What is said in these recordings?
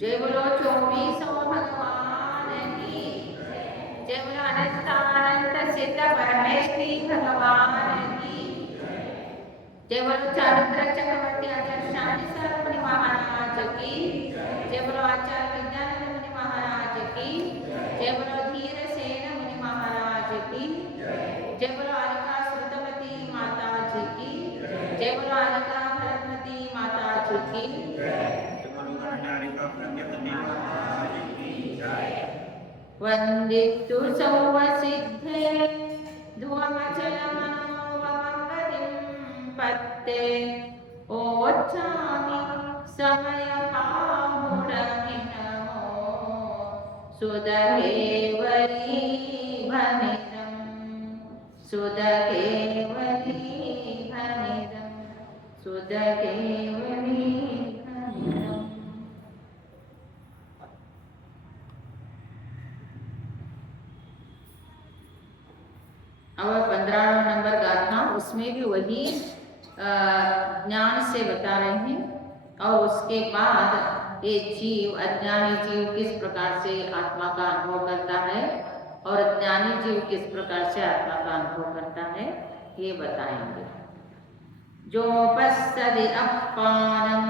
जय बोलो 24 भगवान की जय बोलो अनंत सिद्ध परमेश्वरी भगवान की जय बोलो चारुद्र चक्रवर्ती आचार्य शांति स्वरूप महाराज की जय बोलो आचार्य विज्ञानंद मुनि महाराज की जय बोलो धीर सेन मुनि महाराज की जय बोलो अलका श्रुतवती माता जी की जय बोलो अलका भरतमती माता जी की वंदितु सौवसिद्धे ध्रुवमचलमनोवमङ्गलिं पत्ते ओच्छामि समयपाहुडमिनमो सुदकेवली भनिदं सुदकेवली भनिदं सुदकेवली भनिदं। अब 15 नंबर गाथा उसमें भी वही ज्ञान से बता रहे हैं और उसके बाद ये जीव अज्ञानी जीव किस प्रकार से आत्मा का अनुभव करता है और ज्ञानी जीव किस प्रकार से आत्मा का अनुभव करता है ये बताएंगे। जो पश्यति अपानम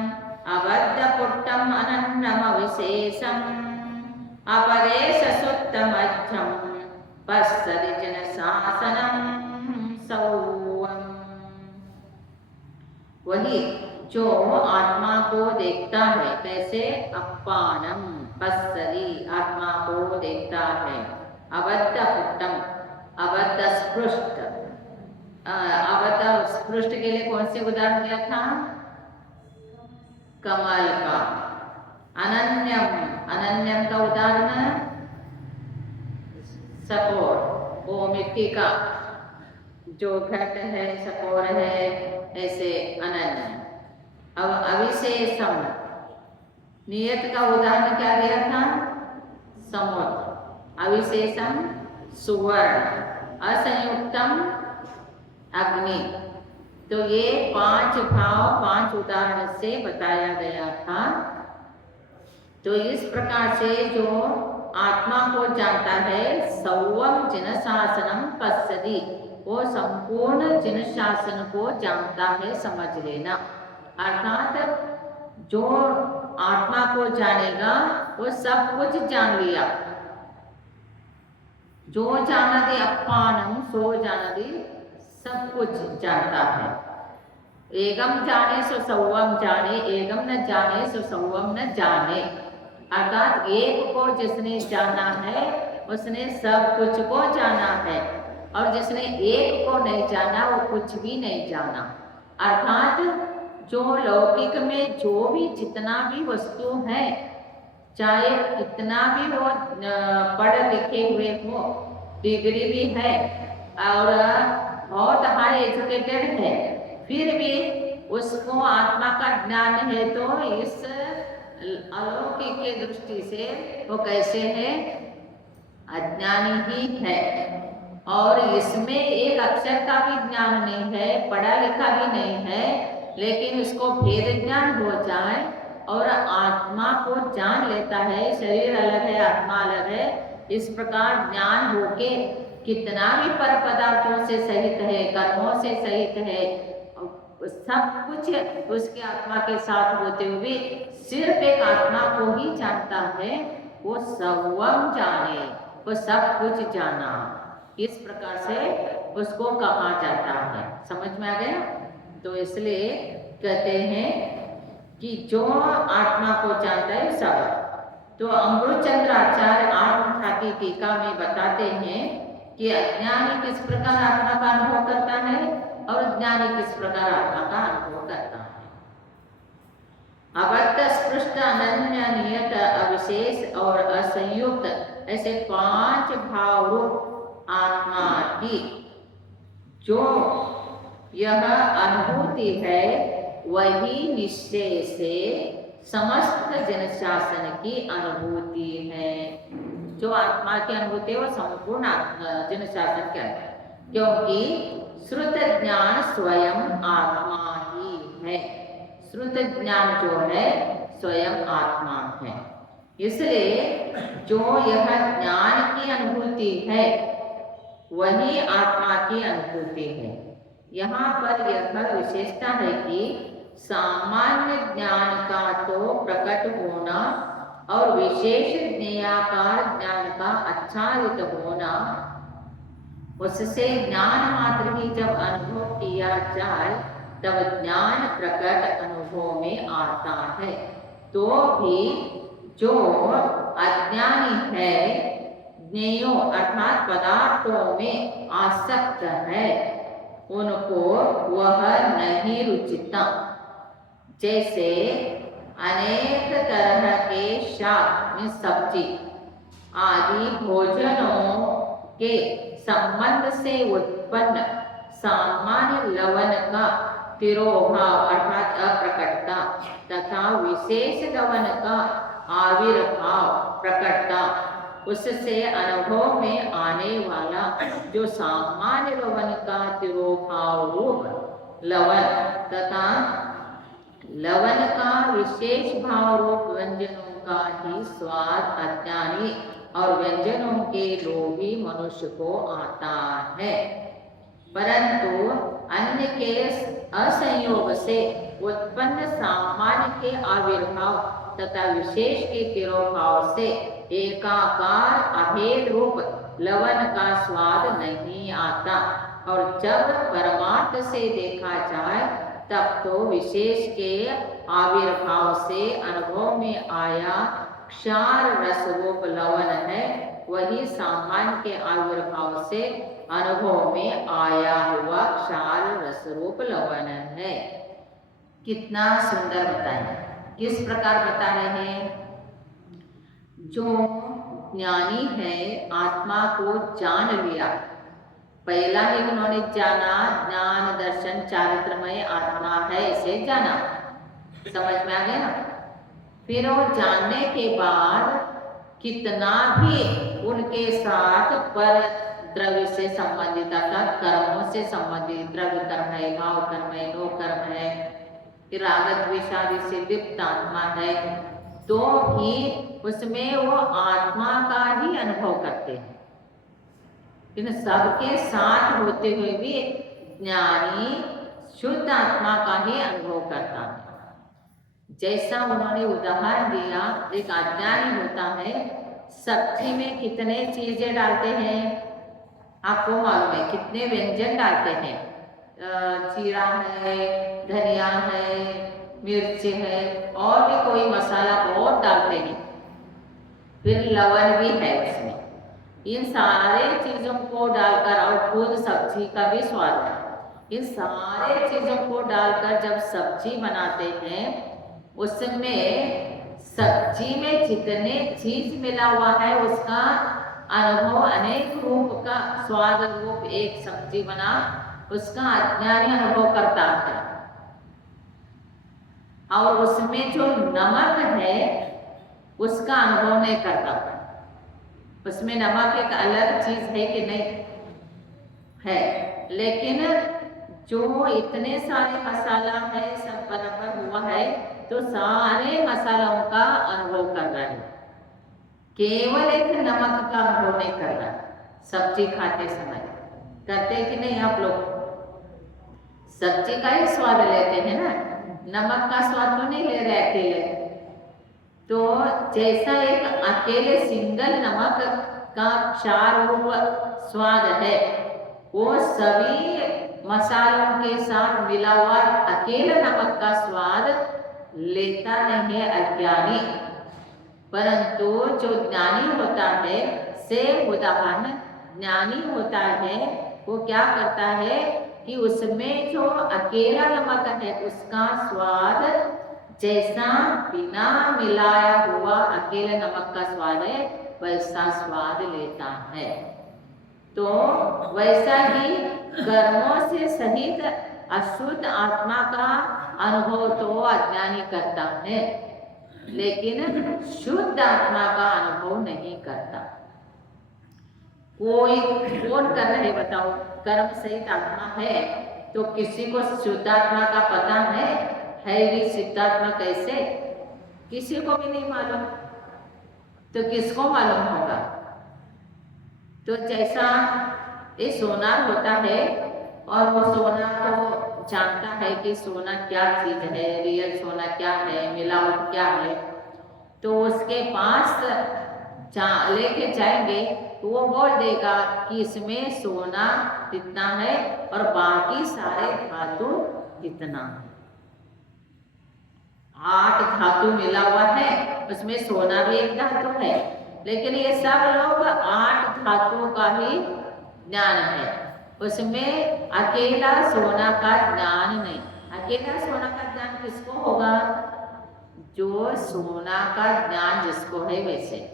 अबद्ध पुट्टम अनन्नम विशेषम अपरेश सुत्तमज्जम पश्यति जन शासनम सौवम। वही जो आत्मा को देखता है कैसे अपानम पश्यति आत्मा को देखता है अबद्ध पुट्टम अबद्ध स्पृष्ट अबद्ध स्पृष्ट के लिए कौन से उदाहरण दिया था कमल का। अनन्यम अनन्यम का उदाहरण सपोर वो मिट्टी का जो घट है सपोर है ऐसे अनन्य। अब अविशेषम नियत का उदाहरण क्या दिया था समुद्र अविशेषम सुवर्ण असंयुक्तम अग्नि। तो ये 5 भाव 5 उदाहरण से बताया गया था। तो इस प्रकार से जो आत्मा को जानता है सौवम जिन शासनम पश्यति वो संपूर्ण जिन शासन को जानता है समझ लेना। अर्थात जो आत्मा को जानेगा वो सब कुछ जान लिया। जो जानति अपानम सो जानति सब कुछ जानता है। एकम जाने सो सौवम जाने एकम न जाने सो सौवम न जाने। अर्थात एक को जिसने जाना है उसने सब कुछ को जाना है और जिसने एक को नहीं जाना वो कुछ भी नहीं जाना। अर्थात जो लौकिक में जो भी जितना भी वस्तु है चाहे कितना भी वो पढ़े लिखे हुए हो डिग्री भी है और बहुत हाई एजुकेटेड है फिर भी उसको आत्मा का ज्ञान है तो इस अलौकिक के दृष्टि से वो कैसे है अज्ञानी ही है। और इसमें एक अक्षर का भी ज्ञान नहीं है पढ़ा लिखा भी नहीं है लेकिन उसको भेद ज्ञान हो जाए और आत्मा को जान लेता है शरीर अलग है आत्मा अलग है इस प्रकार ज्ञान होके कितना भी पर पदार्थों से सहित है कर्मों से सहित है सब कुछ उसके आत्मा के साथ होते हुए सिर्फ एक आत्मा को ही जानता है वो सर्वम जाने वो सब कुछ जाना। इस प्रकार से उसको कहा जाता है। समझ में आ गया। तो इसलिए कहते हैं कि जो आत्मा को जानता है सब। तो अमृतचंद्र आचार्य आत्मकथा की टीका में बताते हैं कि अज्ञानी किस प्रकार आत्मा का अनुभव करता है और ज्ञानी किस प्रकार आत्मा का अनुभव करता है। अबद्ध स्पृष्ट अनन्य नियत अविशेष और असंयुक्त ऐसे 5 भाव रूप आत्मा की जो यह अनुभूति है वही निश्चय से समस्त जन शासन की अनुभूति है। जो आत्मा की अनुभूति है वो संपूर्ण जन शासन का है क्योंकि श्रुत ज्ञान स्वयं आत्मा ही है। श्रुत ज्ञान जो है स्वयं आत्मा है। इसलिए जो यह ज्ञान की अनुभूति है वही आत्मा की अनुभूति है। यहाँ पर यह विशेषता है कि सामान्य ज्ञान का तो प्रकट होना और विशेष ज्ञेयाकार ज्ञान का आच्छादित होना, उससे ज्ञान मात्र ही जब अनुभव किया जाए तब ज्ञान प्रकट अनुभव में आता है। तो भी जो अज्ञानी है ज्ञेयों अर्थात पदार्थों में आसक्त है उनको वह नहीं रुचिता। जैसे अनेक तरह के शाक में सब्जी आदि भोजनों के संबंध से उत्पन्न सामान्य लवण का तिरोभाव अर्थात अप्रकटता तथा विशेष लवण का आविर्भाव प्रकटता, उससे अनुभव में आने वाला जो सामान्य लवण का तिरोभाव रूप लवण तथा लवण का विशेष भाव रूप व्यंजनों का ही स्वाद अज्ञानी और व्यंजनों के लोभी मनुष्य को आता है। परंतु अन्य के असंयोग से उत्पन्न सामान्य के आविर्भाव तथा विशेष के तिरोभाव से एकाकार अभेद रूप लवण का स्वाद नहीं आता, और जब परमार्थ से देखा जाए तब तो विशेष के आविर्भाव से अनुभव में आया क्षार रस रूप लवण है, वही सामान्य के आविर्भाव से अनुभव में आया हुआ क्षार रस रूप लवण है। कितना सुंदर बताएं, किस प्रकार बता रहे हैं। जो ज्ञानी है आत्मा को जान लिया, पहला ही उन्होंने जाना ज्ञान दर्शन चारित्रमय आत्मा है, इसे जाना, समझ में आ गया ना। फिर वो जानने के बाद कितना भी उनके साथ पर द्रव्य से संबंधित अर्थात कर्मों से संबंधित द्रव्य कर्म है, भाव कर्म है, नो कर्म है, फिर राग द्वेषादि से लिप्त आत्मा है, तो भी उसमें वो आत्मा का ही अनुभव करते हैं। इन सबके साथ होते हुए भी ज्ञानी शुद्ध आत्मा का ही अनुभव करता है। जैसा उन्होंने उदाहरण दिया, एक अज्ञानी होता है, सब्जी में कितने चीजें डालते हैं आपको मालूम है, कितने व्यंजन डालते हैं, जीरा है, धनिया है, मिर्च है, और भी कोई मसाला बहुत डालते हैं, फिर लवण भी है उसमें। इन सारे चीजों को डालकर, और खुद सब्जी का भी स्वाद है, इन सारे चीजों को डालकर जब सब्जी बनाते हैं, उसमें सब्जी में जितने चीज मिला हुआ है उसका अनुभव अनेक रूप का स्वाद रूप एक सब्जी बना उसका अज्ञानी अनुभव करता है। और उसमें जो नमक है उसका अनुभव नहीं करता। उसमें नमक एक अलग चीज है कि नहीं है, लेकिन जो इतने सारे मसाला है सब बराबर हुआ है तो सारे मसालों का अनुभव कर रहा है, केवल एक नमक का अनुभव नहीं कर रहा। सब्जी खाते समय करते कि नहीं आप लोग, सब्जी का ही स्वाद लेते हैं ना, नमक का स्वाद तो नहीं ले रहे अकेले। तो जैसा एक अकेले सिंगल नमक का क्षार रूप स्वाद है, वो सभी मसालों के साथ मिला हुआ अकेला नमक का स्वाद लेता नहीं है अज्ञानी। परंतु जो ज्ञानी होता है, से उदाहरण ज्ञानी होता है, वो क्या करता है कि उसमें जो अकेला नमक है उसका स्वाद जैसा बिना मिलाया हुआ अकेले नमक का स्वाद है वैसा स्वाद लेता है। तो वैसा ही कर्मों से सहित अशुद्ध आत्मा का अनुभव तो अज्ञानी करता है, लेकिन शुद्ध आत्मा का अनुभव नहीं करता। कोई कौन कर रहे बताओ, कर्म सहित आत्मा है तो किसी को शुद्ध आत्मा का पता है? है भी सिद्धात्मा कैसे, किसी को भी नहीं मालूम, तो किसको मालूम होगा। तो जैसा ये सोनार होता है और वो सोना को जानता है कि सोना क्या चीज है, रियल सोना क्या है, मिलावट क्या है, तो उसके पास लेके जाएंगे तो वो बोल देगा कि इसमें सोना कितना है और बाकी सारे धातु कितना है। 8 धातु मिला हुआ है, उसमें सोना भी एक धातु है, लेकिन ये सब लोग 8 धातुओं का ही ज्ञान है, उसमें अकेला सोना का ज्ञान नहीं। अकेला सोना का ज्ञान किसको होगा, जो सोना का ज्ञान जिसको है।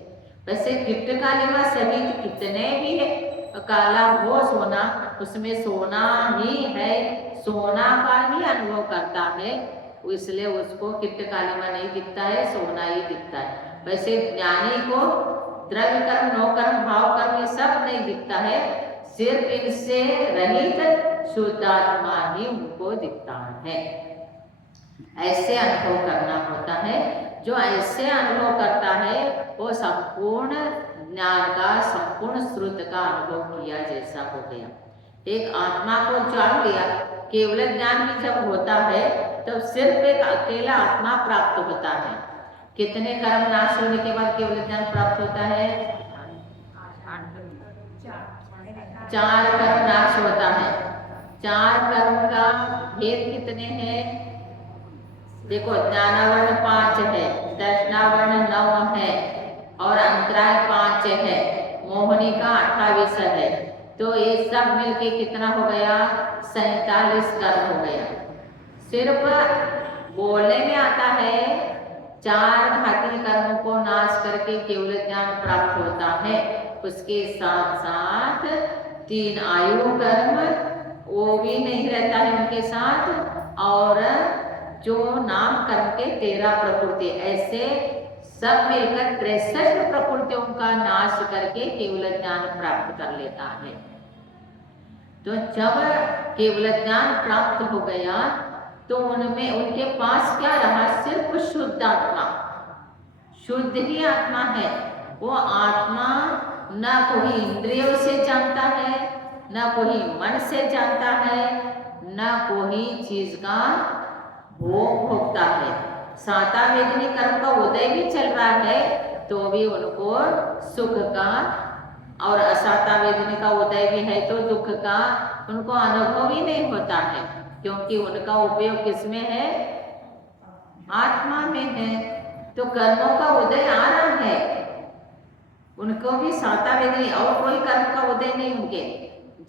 वैसे किट कालिमा सहित कितने भी है काला वो सोना, उसमें सोना ही है, सोना का ही अनुभव करता है, इसलिए उसको किट कालिमा नहीं दिखता है, सोना ही दिखता है। वैसे ज्ञानी को द्रव्य कर्म, नो कर्म, भाव कर्म ये सब नहीं दिखता है, सिर्फ इनसे रहित शुद्धात्मा ही उनको दिखता है। ऐसे अनुभव करना होता है। जो ऐसे अनुभव करता है वो संपूर्ण ज्ञान का, संपूर्ण श्रुत का अनुभव किया जैसा हो गया। एक आत्मा को जान लिया, केवल ज्ञान भी जब होता है तब सिर्फ एक अकेला आत्मा प्राप्त होता है। कितने कर्म नाश होने के बाद केवल ज्ञान प्राप्त होता है? 4 कर्म नाश होता है। 4 कर्म का भेद कितने हैं? देखो, ज्ञानावर्ण 5 है, दर्शनावर्ण 9 है और अंतराय 5 है, मोहनी का 28 है, तो ये सब मिलके कितना हो गया? 47 कर्म हो गया। सिर्फ बोलने में आता है 4 घाती कर्मों को नाश करके केवल ज्ञान प्राप्त होता है, उसके साथ साथ 3 आयु कर्म वो भी नहीं रहता है उनके साथ, और जो नाम कर्म के 13 प्रकृति, ऐसे सब मिलकर 63 प्रकृतियों का नाश करके केवल ज्ञान प्राप्त कर लेता है। तो जब केवल ज्ञान प्राप्त हो गया तो उनमें उनके पास क्या रहा? सिर्फ शुद्ध आत्मा, शुद्ध ही आत्मा है। वो आत्मा न कोई इंद्रियों से जानता है, न कोई मन से जानता है, न कोई चीज का भोग भोगता है। साता वेदनी कर्म का उदय भी चल रहा है तो भी उनको सुख का, और असाता वेदनी का उदय भी है तो दुख का उनको अनुभव ही नहीं होता है, क्योंकि उनका उपयोग किसमें है? आत्मा में है। तो कर्मों का उदय आ रहा है, उनको भी साता वेदनी और कोई कर्म का उदय नहीं उनके।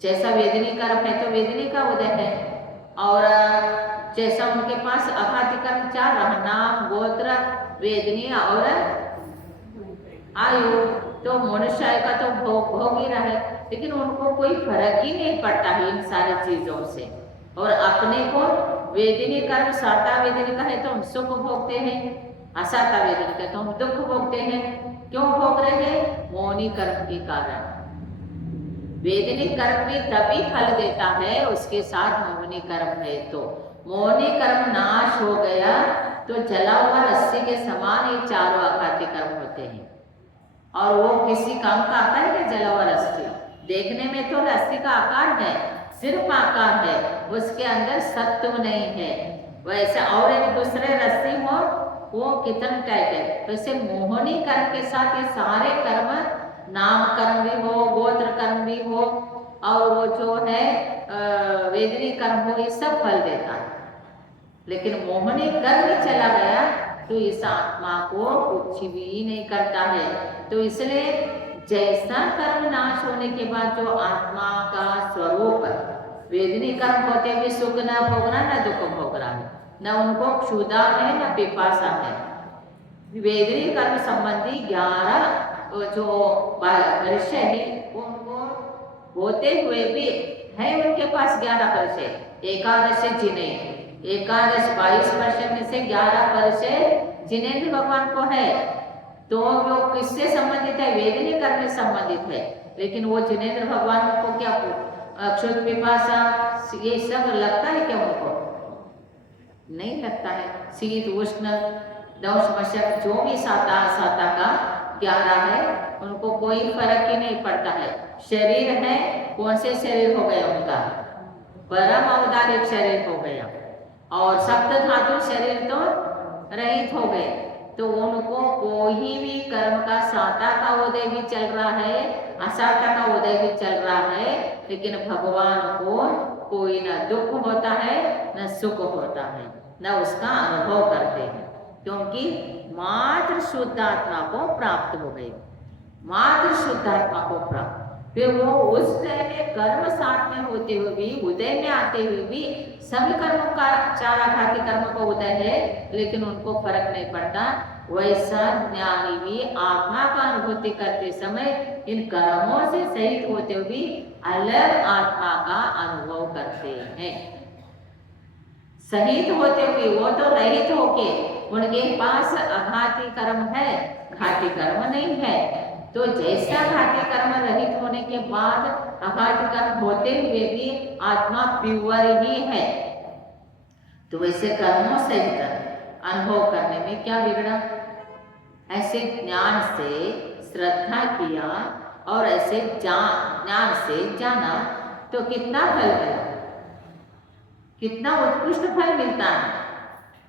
जैसा वेदनी कर्म है तो वेदनी का उदय है, और जैसा उनके पास अघाती कर्म 4 रहा, नाम, गोत्र, वेदनी और आयु, तो मनुष्य का तो भोग ही रहा है, लेकिन उनको कोई फर्क ही नहीं पड़ता है इन सारी चीजों से। और अपने को वेदनी कर्म साता वेदनी का है तो हम सुख भोगते हैं, असाता वेदनी का तो हम दुख भोगते हैं। क्यों भोग रहे हैं? मोहनी कर्म के कारण। वेदनी कर्म भी तभी फल देता है उसके साथ मोहनी कर्म है, तो मोहनी कर्म नाश हो गया तो जला हुआ रस्सी के समान ये चारों आघाती कर्म होते हैं। और वो किसी काम का आता है क्या? जला हुआ रस्सी देखने में तो रस्सी का आकार है, सिर्फ आकार है, उसके अंदर सत्व नहीं है। वैसे और एक दूसरे रस्सी हो वो कितना टाइट है, वैसे मोहनी कर्म के साथ ये सारे कर्म, नाम कर्म भी हो, गोत्र कर्म भी हो, और वो जो है वेदनी कर्म हो, ये सब फल देता है। लेकिन मोहनी कर्म चला गया तो इस आत्मा को कुछ भी नहीं करता है। तो इसलिए जैसा कर्म नाश होने के बाद जो आत्मा का स्वरूप, वेदनी कर्म होते भी सुख न भोगना, न दुख भोगना, न उनको क्षुधा है न पिपासा है। वेदनी कर्म संबंधी 11 जो वर्ष है उनको होते हुए भी है उनके पास 11 वर्ष, एकादश जिने, एकादश 22 वर्ष में से 11 वर्ष जिनेंद्र भगवान को है, तो वो किससे संबंधित है? वेदनी कर्म से संबंधित है। लेकिन वो जिनेंद्र भगवान को क्या क्षुद्ध पिपासा ये सब लगता है क्या उनको? नहीं लगता है। शीत उष्ण दौष मशक जो भी साता साता का 11 है, उनको कोई फर्क ही नहीं पड़ता है। शरीर है, कौन से शरीर हो गया उनका? परम औदारिक शरीर हो गया, और सप्त धातु शरीर तो रहित हो गए। तो उनको कोई भी कर्म का साता का उदय भी चल रहा है, असाता का उदय भी चल रहा है, लेकिन भगवान को कोई न दुख होता है न सुख होता है, न उसका अनुभव करते हैं, क्योंकि मात्र शुद्ध आत्मा को प्राप्त हो गए, मात्र शुद्ध आत्मा को प्राप्त। फिर वो उस में कर्म साथ में होते हुए भी, उदय में आते हुए भी सभी कर्मों का चाराघाती कर्म का उदय है, लेकिन उनको फर्क नहीं पड़ता। वैसा ज्ञानी भी आत्मा का अनुभूति करते समय इन कर्मों से सहित होते हुए भी अलग आत्मा का अनुभव करते हैं। सहित होते हुए वो तो रहित होके, उनके पास अघाती कर्म है, घाती कर्म नहीं है। तो जैसा घाती कर्म रहित होने के बाद अघाती कर्म होते हुए भी आत्मा प्योर ही है, तो वैसे कर्मों सहित अनुभव करने में क्या बिगड़ा? ऐसे ज्ञान से श्रद्धा किया और ऐसे ज्ञान से जाना तो कितना फल मिला, कितना उत्कृष्ट फल मिलता है।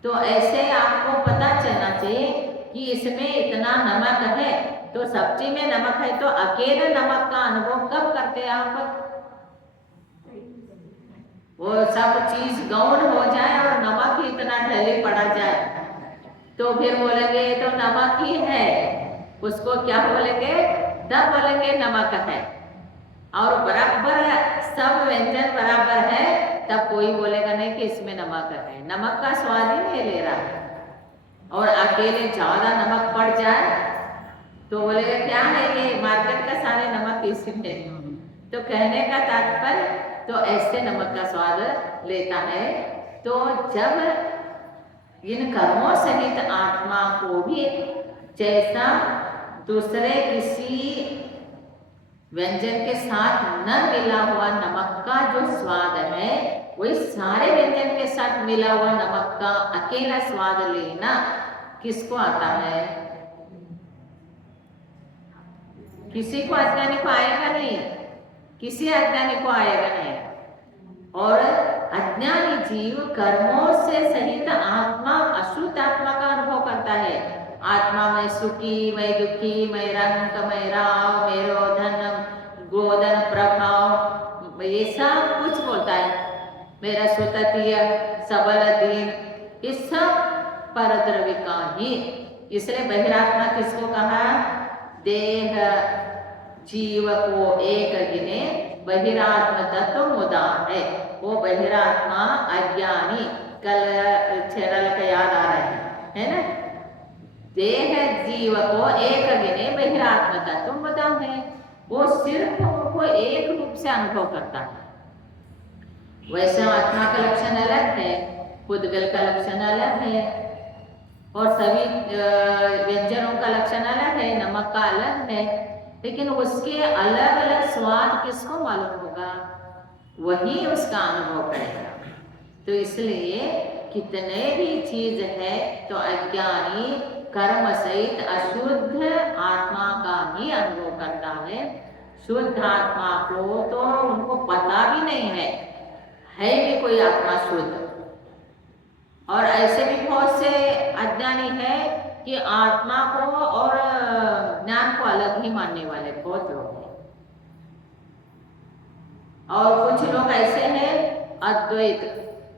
तो ऐसे आपको पता चलना चाहिए कि इसमें इतना नमक है, तो सब्जी में नमक है, तो अकेले नमक का अनुभव कब करते हैं आप? वो सब चीज गौण हो जाए और नमक ही इतना ढले पड़ा जाए, तो फिर बोलेंगे तो नमक ही है, उसको क्या बोलेंगे? तब बोलेंगे नमक है। और बराबर सब व्यंजन बराबर है, तब कोई बोलेगा नहीं कि इसमें नमक है, नमक का स्वाद ही नहीं ले रहा है। और अकेले ज्यादा नमक पड़ जाए तो बोलेगा क्या है ये, मार्केट का सारे नमक इसमें। तो कहने का तात्पर्य, तो ऐसे नमक का स्वाद लेता है। तो जब इन कर्मों सहित आत्मा को भी जैसा दूसरे किसी व्यंजन के साथ न मिला हुआ नमक का जो स्वाद है, वही सारे व्यंजन के साथ मिला हुआ नमक का अकेला स्वाद लेना किसको आता है? किसी को अज्ञानी को आएगा नहीं, किसी अज्ञानी को आएगा नहीं। और अज्ञानी जीव कर्मों से सहित आत्मा, अशुद्ध आत्मा का अनुभव करता है। आत्मा में सुखी, मैं दुखी, मैं रंग, मैं राव, मेरो धन, गोधन प्रभाव, ये सब कुछ बोलता है। मेरा स्वतंत्र सबल दीन, ये सब परद्रव्य का ही। इसलिए बहिरात्मा किसको कहा? देह जीव को एक गिने बहिरात्म तत्व मुदा है। वो बहिरात्मा अज्ञानी, कल छेरल का याद आ रहा है ना? देह जीव को एक गिने बहिरात्म तत्व मुदा है, वो सिर्फ उनको एक रूप से अनुभव करता है। वैसे आत्मा का लक्षण अलग है, पुद्गल का लक्षण अलग है, और सभी व्यंजनों का लक्षण अलग है, नमक का अलग है, लेकिन उसके अलग अलग स्वाद किसको मालूम होगा? वही उसका अनुभव करेगा। तो इसलिए कितने भी चीज है तो अज्ञानी कर्म सहित अशुद्ध आत्मा का ही अनुभव करता है। शुद्ध आत्मा को तो उनको पता भी नहीं है भी कोई आत्मा शुद्ध। और ऐसे भी बहुत से अज्ञानी है कि आत्मा को और ज्ञान को अलग ही मानने वाले बहुत लोग हैं। और कुछ लोग ऐसे हैं अद्वैत,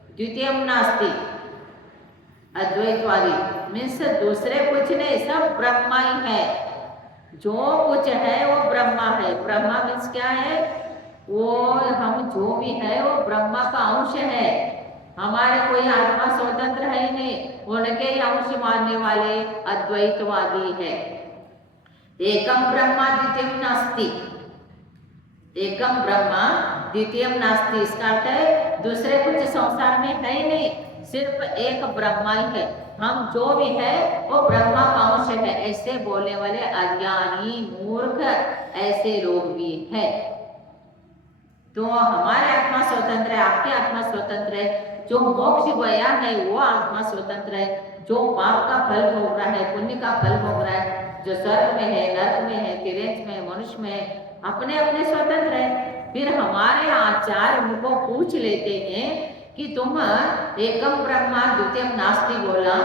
द्वितीय नास्ति, अद्वैतवादी, मीन्स दूसरे कुछ नहीं, सब ब्रह्मा ही है। जो कुछ है वो ब्रह्मा है। ब्रह्मा मीन्स क्या है? वो हम जो भी है वो ब्रह्मा का अंश है। हमारे कोई आत्मा स्वतंत्र है ही नहीं, उनके ही अंश मानने वाले अद्वैतवादी है। एकम ब्रह्मा द्वितीयम नास्ति, एकम ब्रह्मा द्वितीयम नास्ति, इसका अर्थ है दूसरे कुछ संसार में है ही नहीं, सिर्फ एक ब्रह्मा ही है। हम जो भी है वो ब्रह्मा का अंश है। ऐसे बोलने वाले अज्ञानी मूर्ख ऐसे लोग भी है। तो हमारे आत्मा स्वतंत्र है, आपकी आत्मा स्वतंत्र है। जो मोक्ष गया है वो आत्मा स्वतंत्र है, जो पाप का फल भोग रहा है, पुण्य का फल भोग रहा है, जो स्वर्ग में है, नरक में है, तिरेंच में है, मनुष्य में है, अपने अपने स्वतंत्र है। फिर हमारे आचार्य उनको पूछ लेते हैं कि तुम एकम ब्रह्मा द्वितीयम नास्ति बोला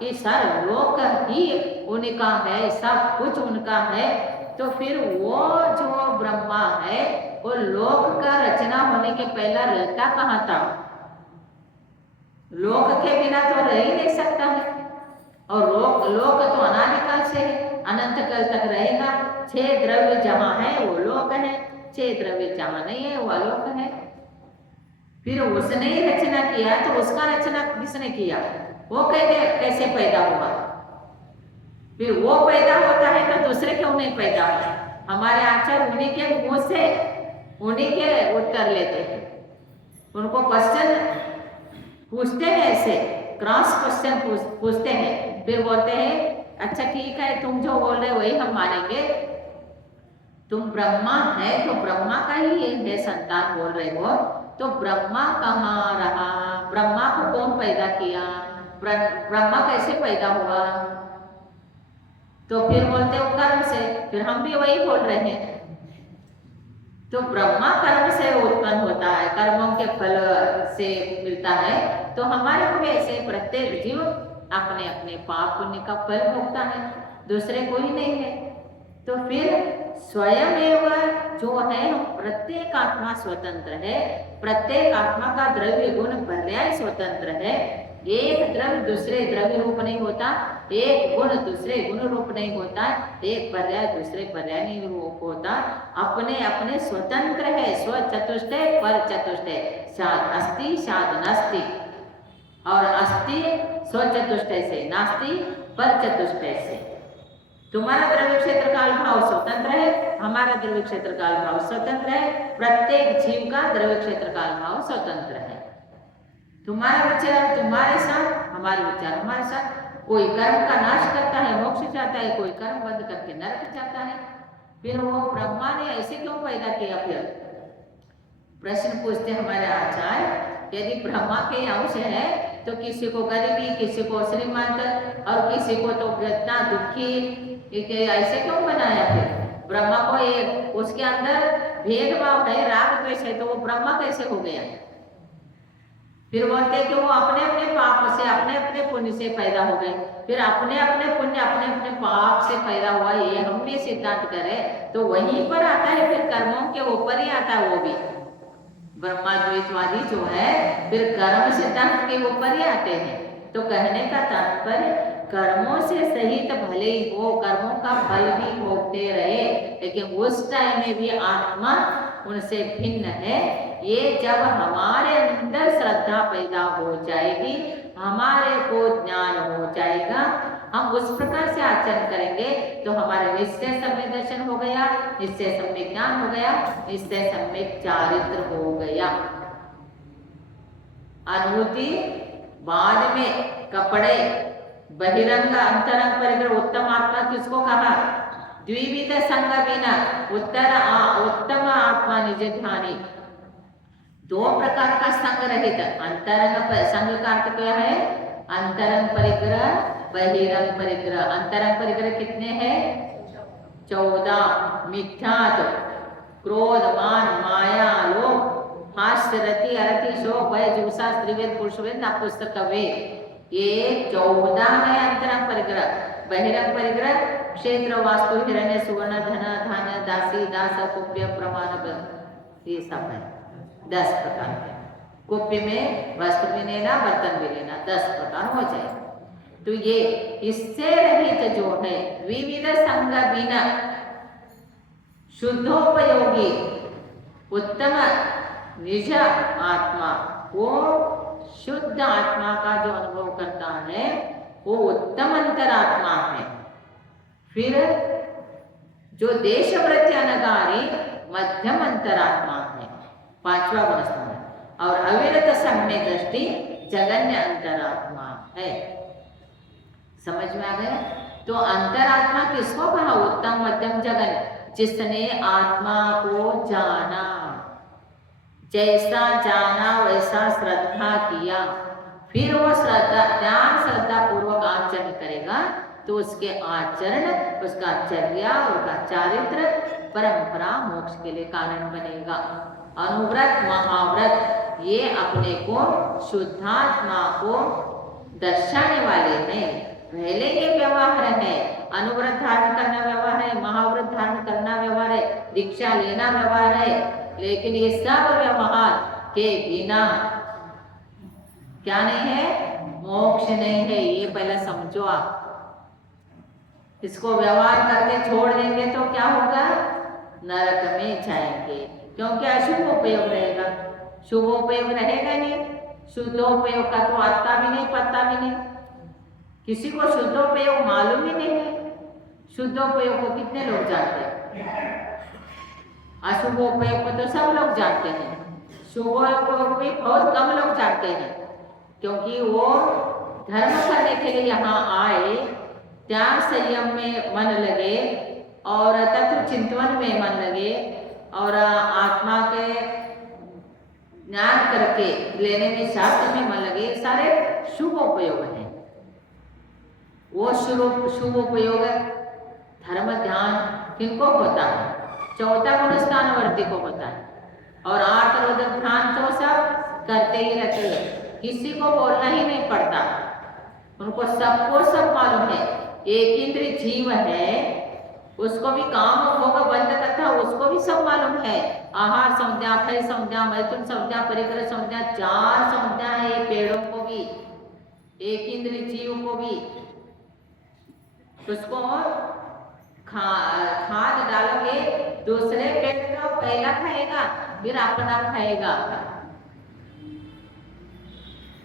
कि सर लोक ही उनका है, सब कुछ उनका है, तो फिर वो जो ब्रह्मा है वो लोक का रचना होने के पहला रहता कहाँ था? लोक के बिना तो रह ही नहीं सकता है। और लोक तो अनादिकाल से है, अनंत काल तक रहेगा। 6 द्रव्य जहाँ है वो लोक है, 6 द्रव्य जहाँ नहीं है वो अलोक है। फिर उसने ही रचना किया तो उसका रचना किसने किया? वो कैसे पैदा हुआ? फिर वो पैदा होता है तो दूसरे क्यों नहीं पैदा हुआ? हमारे आचार्य उन्हीं के मुंह से उन्हीं के उत्तर लेते हैं। उनको क्वेश्चन पूछते हैं, ऐसे क्रॉस क्वेश्चन पूछते हैं, फिर बोलते हैं अच्छा ठीक है, तुम जो बोल रहे वही हम मानेंगे। तुम ब्रह्मा है तो ब्रह्मा का ही है संतान बोल रहे हो, तो ब्रह्मा कहाँ रहा? ब्रह्मा को कौन पैदा किया? ब्रह्मा कैसे पैदा हुआ? तो फिर बोलते हो कर्म से। फिर हम भी वही बोल रहे हैं, तो ब्रह्मा कर्म से उत्पन्न होता है, कर्मों के फल से मिलता है। तो हमारे को भी ऐसे प्रत्येक जीव अपने अपने पाप पुण्य का फल भोगता है, दूसरे कोई नहीं है। तो फिर स्वयं एवं जो है, प्रत्येक आत्मा स्वतंत्र है, प्रत्येक आत्मा का द्रव्य गुण पर्याय स्वतंत्र है। एक द्रव्य दूसरे द्रव्य रूप नहीं होता, एक गुण दूसरे गुण रूप नहीं होता, एक पर्याय दूसरे पर्याय नहीं रूप होता, अपने अपने स्वतंत्र है। स्व चतुष्टय पर चतुष्टय, शाद अस्ति शाद नास्ति, और अस्ति स्व चतुष्टय से, नास्ति पर चतुष्टय से। तुम्हारा द्रव्य क्षेत्र काल भाव स्वतंत्र है, हमारा द्रव्य क्षेत्र काल भाव स्वतंत्र है, प्रत्येक जीव का द्रव्य क्षेत्र काल भाव स्वतंत्र है। तुम्हारा विचार तुम्हारे साथ, हमारे विचार हमारे साथ। कोई कर्म का नाश करता है, मोक्ष चाहता है, कोई कर्म बंद करके नरक चाहता है। फिर वो ब्रह्मा ने ऐसे क्यों पैदा किया? फिर प्रश्न पूछते हमारे आचार्य, यदि ब्रह्मा के अंश है तो किसी को गरीबी, किसी को श्रीमंत, और किसी को तो इतना दुखी, ऐसे क्यों बनाया? फिर ब्रह्मा को एक उसके अंदर भेदभाव है, राग द्वेष है, तो वो ब्रह्मा कैसे हो गया? फिर बोलते हैं कि वो अपने अपने पाप से, अपने अपने पुण्य से पैदा हो गए। फिर अपने अपने पुण्य अपने अपने पाप से पैदा हुआ, ये हमने सिद्धांत करे तो वहीं पर आता है, फिर कर्मों के ऊपर ही आता है। वो भी ब्रह्मा द्वैतवादी जो है फिर कर्म सिद्धांत के ऊपर ही आते हैं। तो कहने का तात्पर्य, कर्मों से सहित भले ही हो, कर्मों का फल भी भोगते रहे, लेकिन उस टाइम में भी आत्मा उनसे भिन्न है। ये जब हमारे अंदर श्रद्धा पैदा हो जाएगी, हमारे को ज्ञान हो जाएगा, हम उस प्रकार से आचरण करेंगे तो हमारे निश्चय सम्यक दर्शन हो गया, निश्चय सम्यक ज्ञान हो गया, निश्चय सम्यक चारित्र हो गया। अनुभूति बाद में कपड़े, बहिरंग अंतरंग परिग्रह, उत्तम आत्मा किसको कहा? द्विविध संग बिना उत्तम आत्मा निज ध्यानी। 2 प्रकार का संग रहित, अंतरंग संग का अर्थ क्या है? अंतरंग परिग्रह, बहिरंग परिग्रह। अंतरंग परिग्रह कितने हैं? 14। मिथ्यात्व, क्रोध, मान, माया, लोभ, हास्य, रति, अरति, शोक, भय, जुगुप्सा, स्त्रीवेद, पुरुषवेद, नपुंसक वेद, ये 14 है अंतरंग परिग्रह। बहिरंग परिग्रह क्षेत्र, वास्तु, हिरण्य, सुवर्ण, धन, धान्य, दासी, दास, कुप्य, प्रमाण, ये सब है 10 प्रकार के। कुप्य में वस्त्र भी लेना, बर्तन भी लेना, 10 प्रकार हो जाए। तो ये इससे रहित जो है, विविध संग बिना शुद्धोपयोगी उत्तम निज आत्मा, वो शुद्ध आत्मा का जो अनुभव करता है वो उत्तम अंतरात्मा है। फिर जो देश प्रत्यनगारी मध्यम अंतरात्मा है, 5वां गुणस्थान है, और अविरत सम्यक दृष्टि जगन्य अंतरात्मा है। समझ में आ गया? तो अंतरात्मा किसको कहा? उत्तम मध्यम जगन्य, जिसने आत्मा को जाना। जैसा जाना वैसा श्रद्धा किया, फिर वो ध्यान श्रद्धा पूर्वक आचरण करेगा तो उसके आचरण, उसका चर्या, उसका चारित्र, परंपरा मोक्ष के लिए कारण बनेगा। अनुव्रत महाव्रत ये अपने को शुद्धात्मा को दर्शाने वाले हैं। पहले ये व्यवहार है, अनुव्रत धारण करना व्यवहार है, महाव्रत धारण करना व्यवहार है, दीक्षा लेना व्यवहार है, लेकिन ये सब व्यवहार के बिना क्या नहीं है, मोक्ष नहीं है। ये पहले समझो आप। इसको व्यवहार करके छोड़ देंगे तो क्या होगा, नरक में जाएंगे, क्योंकि अशुभ उपयोग रहेगा। शुभ उपयोग रहेगा नहीं, शुद्धोपयोग का तो आता भी नहीं, पता भी नहीं। किसी को शुद्धोपयोग मालूम ही नहीं है। शुद्धोपयोग को कितने लोग जानते हैं? अशुभोपयोग को तो सब लोग जानते हैं, शुभोपयोग को भी बहुत कम लोग जानते हैं, क्योंकि वो धर्म करने के लिए यहाँ आए, त्याग संयम में मन लगे और तत्व चिंतन में मन लगे और आत्मा के ज्ञान करके लेने में, शास्त्र में मन लगे, सारे शुभ उपयोग हैं। वो शुभ उपयोग धर्म ध्यान किनको होता है? चौथा गुण स्थानवर्ती को होता है। और 8 रोधक ध्यान तो सब करते ही रहते हैं, किसी को बोलना ही नहीं पड़ता, उनको सबको सब मालूम है। एक इंद्रिय जीव है, उसको भी काम भोग बंद कथा उसको भी सब मालूम है। आहार संज्ञा, फल संज्ञा, मैथुन संज्ञा, परिग्रह संज्ञा, 4 संज्ञा है पेड़ों को भी, एक इंद्रिय जीव को भी। उसको खाद डालोगे, दूसरे पेड़ का पहला खाएगा, फिर अपना खाएगा।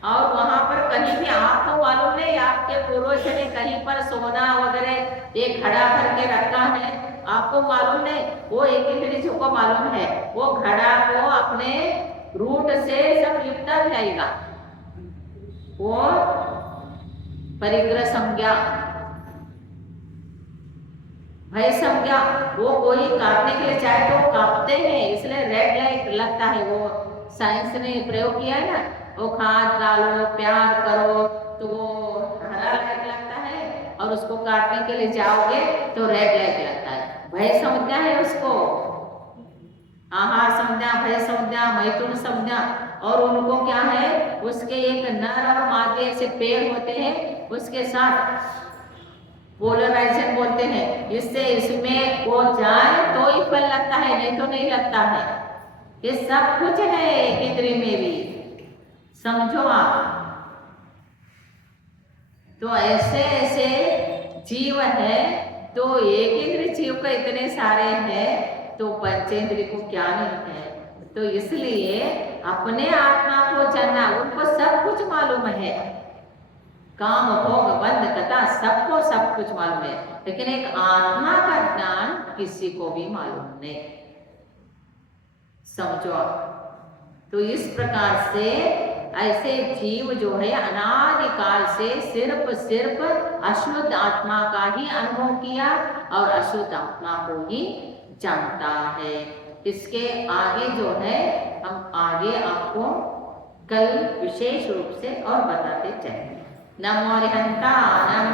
और वहां पर कहीं भी आपको मालूम नहीं, आपके पूर्वज ने कहीं पर सोना वगैरह एक घड़ा करके रखा है, आपको मालूम नहीं, वो एक इंद्रिय को मालूम है। वो घड़ा को अपने रूट से सब लिपटा जाएगा। वो परिग्रह संज्ञा, भय संज्ञा, वो कोई काटने के लिए चाहे तो काटते हैं, इसलिए रेड लाइट लगता है। वो साइंस ने प्रयोग किया है ना, वो खाद डालो, प्यार करो तो वो हरा लाइट लगता है, और उसको काटने के लिए जाओगे तो रेड लाइट लगता है। भय संज्ञा है उसको, आहार संज्ञा, भय संज्ञा, मैथुन संज्ञा। और उनको क्या है, उसके एक नर और मादे से पेड़ होते हैं, उसके साथ पोलराइजेशन बोलते हैं, इससे इसमें वो जाए तो ही फल लगता है, नहीं तो नहीं लगता है। ये सब कुछ है एक इंद्रिय में भी, समझो आप। तो ऐसे ऐसे जीव है, तो एक इंद्रिय जीव का इतने सारे हैं, तो पंचेंद्रिय को क्या नहीं है। तो इसलिए अपने आत्मा को जानना, उनको सब कुछ मालूम है, काम भोग बंद कथा सबको सब कुछ मालूम है, लेकिन एक आत्मा का ज्ञान किसी को भी मालूम नहीं, समझो आप। तो इस प्रकार से ऐसे जीव जो है अनादिकाल से सिर्फ अशुद्ध आत्मा का ही अनुभव किया और अशुद्ध आत्मा को ही जानता है। इसके आगे जो है हम आगे आपको कल विशेष रूप से और बताते चलेंगे। नमो अरिहंताणं,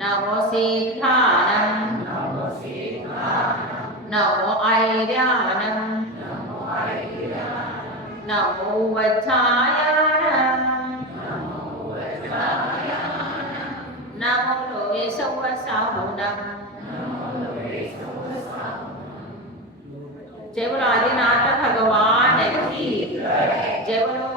नमो सिद्धाणं, नमो ऐर्याणं, नमो वज्रायाणं, नमो लोकेशवसाहुणं। जय बोलो आदिनाथ भगवान की, जय बोलो